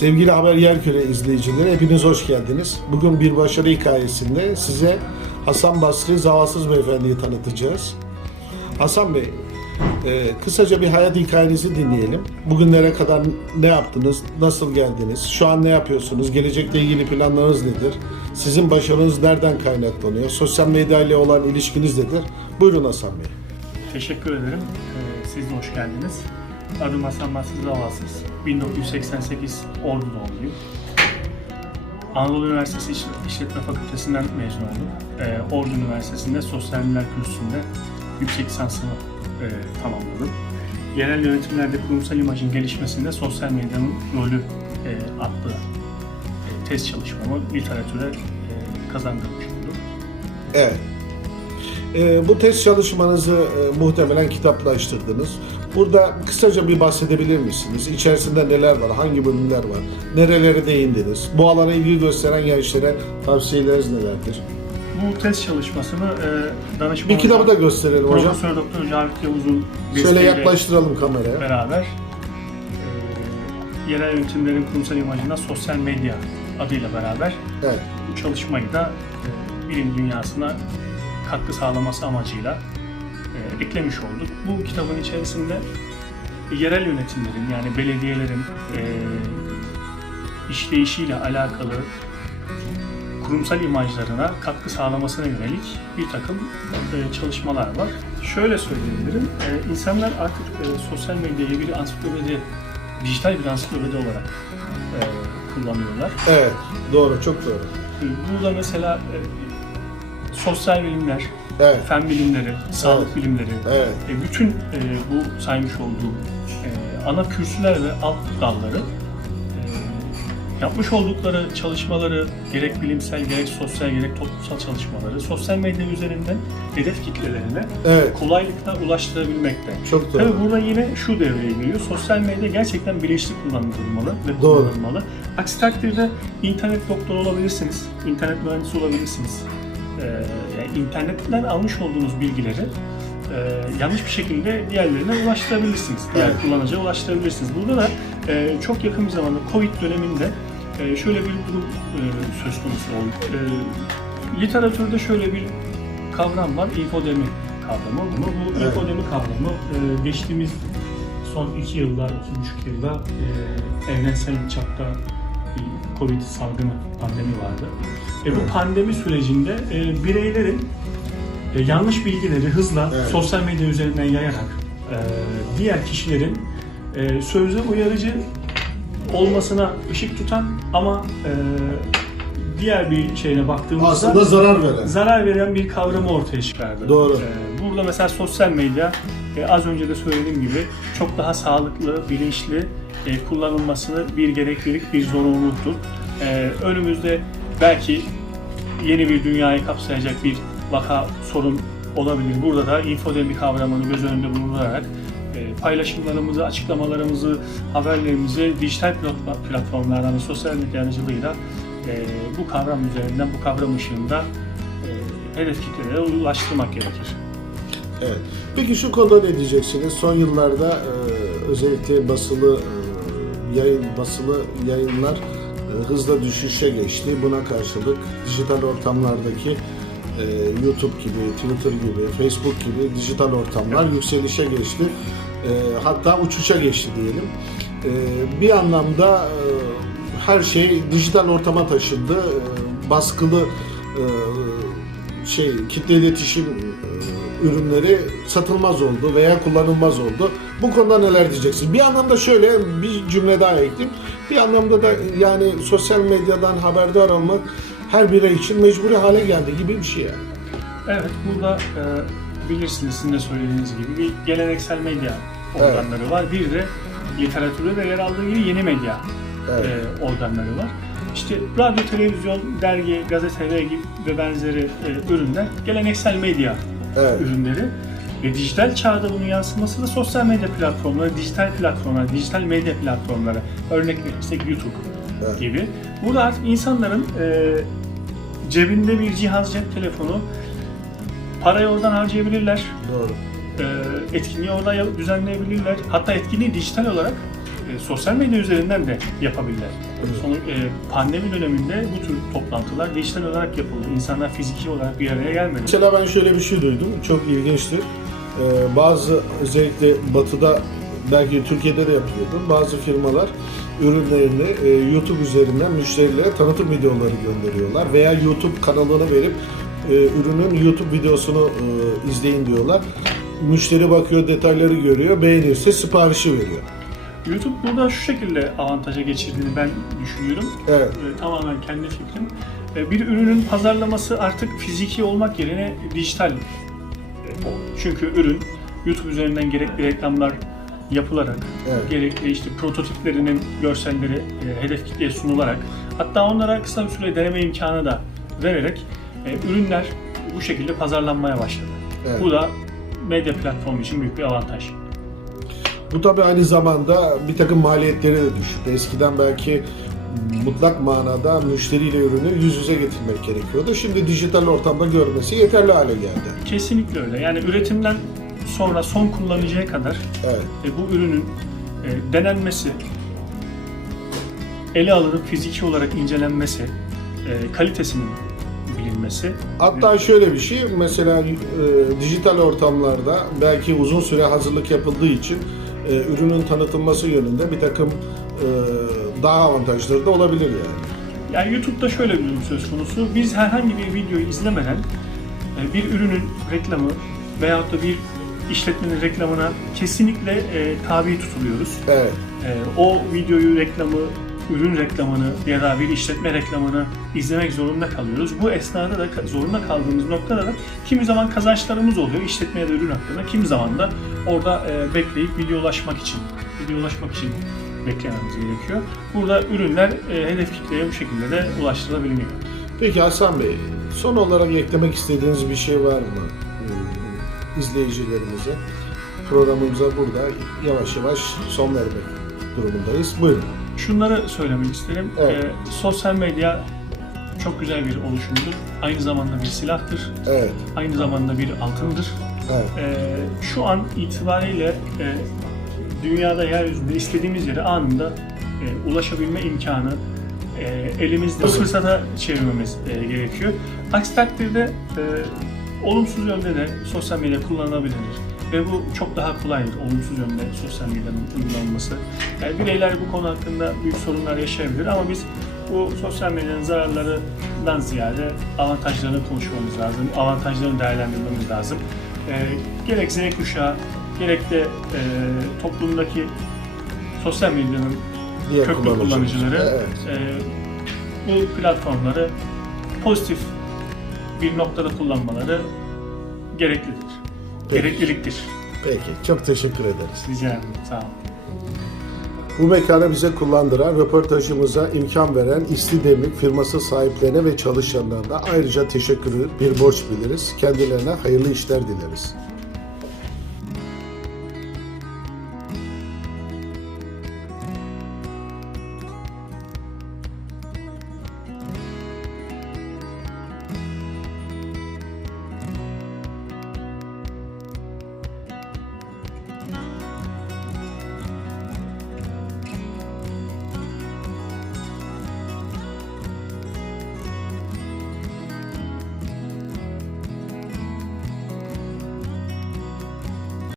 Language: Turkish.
Sevgili Haber Yerköre izleyicileri hepiniz hoş geldiniz. Bugün bir başarı hikayesinde size Hasan Basri Zavasız Beyefendi'yi tanıtacağız. Hasan Bey, e, kısaca bir hayat hikayenizi dinleyelim. Bugünlere kadar ne yaptınız, nasıl geldiniz, şu an ne yapıyorsunuz, gelecekle ilgili planlarınız nedir, sizin başarınız nereden kaynaklanıyor, sosyal medya ile olan ilişkiniz nedir? Buyurun Hasan Bey. Teşekkür ederim. Ee, siz de hoş geldiniz. Adım Hasan Bahtsız Davasız. 1988 Ordu doğumluyum. Anadolu Üniversitesi İş- İşletme Fakültesinden mezun oldum. Ee, Ordu Üniversitesi'nde Sosyal Bilimler Kürsüsü'nde yüksek lisansımı e, tamamladım. Yerel yönetimlerde kurumsal imajın gelişmesinde sosyal medyanın rolü e, adlı e, test çalışmamı literatüre e, kazandırmış oldum. Evet. Ee, bu test çalışmanızı e, muhtemelen kitaplaştırdınız. Burada kısaca bir bahsedebilir misiniz? İçerisinde neler var, hangi bölümler var, nerelere değindiniz? Bu alana ilgi gösteren gençlere tavsiyeleriniz nelerdir? Bu test çalışmasını e, danışman Bir kitabı da gösterelim hocam. Profesör Doktor Cavit Yavuz'un Şöyle yaklaştıralım kameraya. beraber e, yerel yönetimlerin kurumsal imajına sosyal medya adıyla beraber Evet. bu çalışmayı da e, bilim dünyasına katkı sağlaması amacıyla e, eklemiş olduk. Bu kitabın içerisinde yerel yönetimlerin yani belediyelerin e, işleyişiyle alakalı kurumsal imajlarına katkı sağlamasına yönelik bir takım e, çalışmalar var. Şöyle söyleyebilirim, e, insanlar artık e, sosyal medyayı bir ansiklopedi, dijital bir ansiklopedi olarak e, kullanıyorlar. Evet, doğru, çok doğru. Burada mesela e, sosyal bilimler, Evet, fen bilimleri, sağlık Evet. bilimleri, evet, e, bütün e, bu saymış olduğum e, ana kürsüler ve alt dalları e, yapmış oldukları çalışmaları gerek bilimsel gerek sosyal gerek toplumsal çalışmaları sosyal medya üzerinden hedef kitlelerine evet, kolaylıkla ulaştırabilmekte. çok Tabii doğru. burada yine şu devreye giriyor. Sosyal medya gerçekten bilinçli kullanılmalı ve Doğru. kullanılmalı. Aksi takdirde internet doktoru olabilirsiniz, internet mühendisi olabilirsiniz. Ee, yani internetten almış olduğunuz bilgileri e, yanlış bir şekilde diğerlerine ulaştırabilirsiniz. Diğer Evet. kullanıcıya ulaştırabilirsiniz. Burada da e, çok yakın bir zamanda Covid döneminde e, şöyle bir durum e, söz konusu oldu. E, literatürde şöyle bir kavram var, infodemi kavramı. Bunu bu Evet. infodemi kavramı e, geçtiğimiz son iki yılda, iki buçuk yılda e, evrensel çapta bir Covid salgını, pandemi vardı. E, bu pandemi sürecinde e, bireylerin e, yanlış bilgileri hızla Evet. sosyal medya üzerinden yayarak e, diğer kişilerin e, sözde uyarıcı olmasına ışık tutan ama e, diğer bir şeyine baktığımızda Aslında zarar veren. zarar veren bir kavramı ortaya çıkardı. Doğru. Ee, burada mesela sosyal medya e, az önce de söylediğim gibi çok daha sağlıklı, bilinçli e, kullanılmasını bir gereklilik, bir zorunluluktur. Ee, önümüzde belki yeni bir dünyayı kapsayacak bir vaka sorun olabilir. Burada da infodemi kavramını göz önünde bulundurarak e, paylaşımlarımızı, açıklamalarımızı, haberlerimizi dijital plat- platformlardan sosyal medya aracılığıyla e, bu kavram üzerinden, bu kavram ışığında e, hedef kitlelere ulaştırmak gerekir. Evet. Peki şu konuda ne diyeceksiniz? Son yıllarda e, özellikle basılı e, yayın basılı yayınlar e, hızla düşüşe geçti. Buna karşılık dijital ortamlardaki e, YouTube gibi, Twitter gibi, Facebook gibi dijital ortamlar yükselişe geçti. E, hatta uçuşa geçti diyelim. E, bir anlamda e, her şey dijital ortama taşındı. E, baskılı e, şey kitle iletişim e, ürünleri satılmaz oldu veya kullanılmaz oldu. Bu konuda neler diyeceksin? Bir anlamda şöyle bir cümle daha ekleyeyim. Bir anlamda da yani sosyal medyadan haberdar olmak her birey için mecburi hale geldi gibi bir şey yani. Evet, burada e, bilirsiniz sizin de söylediğiniz gibi bir geleneksel medya Evet. organları var. Bir de literatürde de yer aldığı gibi yeni medya Evet. e, organları var. İşte radyo, televizyon, dergi, gazete ve, gibi ve benzeri e, ürünler geleneksel medya Evet. ürünleri. Ve dijital çağda bunun yansıması da sosyal medya platformları, dijital platformlar, dijital medya platformları. Örnek verirsek YouTube Evet. gibi. Burada artık insanların e, cebinde bir cihaz, cep telefonu, parayı oradan harcayabilirler, Doğru. e, etkinliği oradan yap- düzenleyebilirler. Hatta etkinliği dijital olarak e, sosyal medya üzerinden de yapabilirler. Sonu, e, pandemi döneminde bu tür toplantılar dijital olarak yapıldı. İnsanlar fiziki olarak bir araya gelmedi. Mesela ben şöyle bir şey duydum, çok ilginçtir. Ee, bazı özellikle batıda, belki Türkiye'de de yapılıyordu. Bazı firmalar ürünlerini e, YouTube üzerinden müşterilere tanıtım videoları gönderiyorlar. Veya YouTube kanalını verip e, ürünün YouTube videosunu e, izleyin diyorlar. Müşteri bakıyor, detayları görüyor, beğenirse siparişi veriyor. YouTube burada şu şekilde avantaja geçirdiğini ben düşünüyorum. Evet. E, tamamen kendi fikrim. E, bir ürünün pazarlaması artık fiziki olmak yerine dijital. E, o- Çünkü ürün YouTube üzerinden gerekli reklamlar yapılarak, Evet. gerekli işte prototiplerinin görselleri e, hedef kitleye sunularak, hatta onlara kısa bir süre deneme imkanı da vererek e, ürünler bu şekilde pazarlanmaya başladı. Evet. Bu da medya platformu için büyük bir avantaj. Bu tabii aynı zamanda bir takım maliyetleri de düşürdü. Eskiden belki mutlak manada müşteriyle ürünü yüz yüze getirmek gerekiyordu. Şimdi dijital ortamda görmesi yeterli hale geldi. Kesinlikle öyle. Yani üretimden sonra son kullanıcıya kadar Evet. e, bu ürünün e, denenmesi, ele alınıp fiziki olarak incelenmesi, e, kalitesinin bilinmesi. Hatta şöyle bir şey, mesela e, dijital ortamlarda belki uzun süre hazırlık yapıldığı için e, ürünün tanıtılması yönünde bir takım e, daha avantajları da olabilir yani. Yani YouTube'da şöyle bir durum söz konusu. Biz herhangi bir videoyu izlemeden e, bir ürünün reklamı veyahut da bir işletmenin reklamına kesinlikle e, tabi tutuluyoruz. Evet. Ee, o videoyu, reklamı, ürün reklamını ya da bir işletme reklamını izlemek zorunda kalıyoruz. Bu esnada da zorunda kaldığımız noktada da kimi zaman kazançlarımız oluyor işletme ya da ürün hakkında. Kimi zaman da orada e, bekleyip videolaşmak için, videolaşmak için beklememiz gerekiyor. Burada ürünler e, hedef kitleye bu şekilde de ulaştırılabiliyor. Peki Hasan Bey, son olarak eklemek istediğiniz bir şey var mı e, izleyicilerimize? Programımıza burada yavaş yavaş son vermek durumundayız. Buyurun. Şunları söylemek isterim. Evet. Ee, sosyal medya çok güzel bir oluşumdur. Aynı zamanda bir silahtır. Evet, Aynı zamanda bir altındır. Evet, Ee, şu an itibariyle e, dünyada yeryüzünde istediğimiz yere anında e, ulaşabilme imkanı e, elimizde bu fırsata çevirmemiz e, gerekiyor. Aksi takdirde e, olumsuz yönde de sosyal medya kullanılabilir ve bu çok daha kolaydır olumsuz yönde sosyal medyanın kullanılması. Yani bireyler bu konu hakkında büyük sorunlar yaşayabilir ama biz bu sosyal medyanın zararlarından ziyade avantajlarını konuşmamız lazım, avantajlarını değerlendirmemiz lazım. E, gerek Z kuşağı, gerek de e, toplumdaki sosyal medyanın diğer köklü kullanıcımız. kullanıcıları Evet. e, bu platformları pozitif bir noktada kullanmaları gereklidir. Peki. Gerekliliktir. Peki, çok teşekkür ederiz. Rica ederim. Sağ olun. Bu mekanı bize kullandıran, röportajımıza imkan veren İsti Demlik firması sahiplerine ve çalışanlarına ayrıca teşekkürü bir borç biliriz. Kendilerine hayırlı işler dileriz.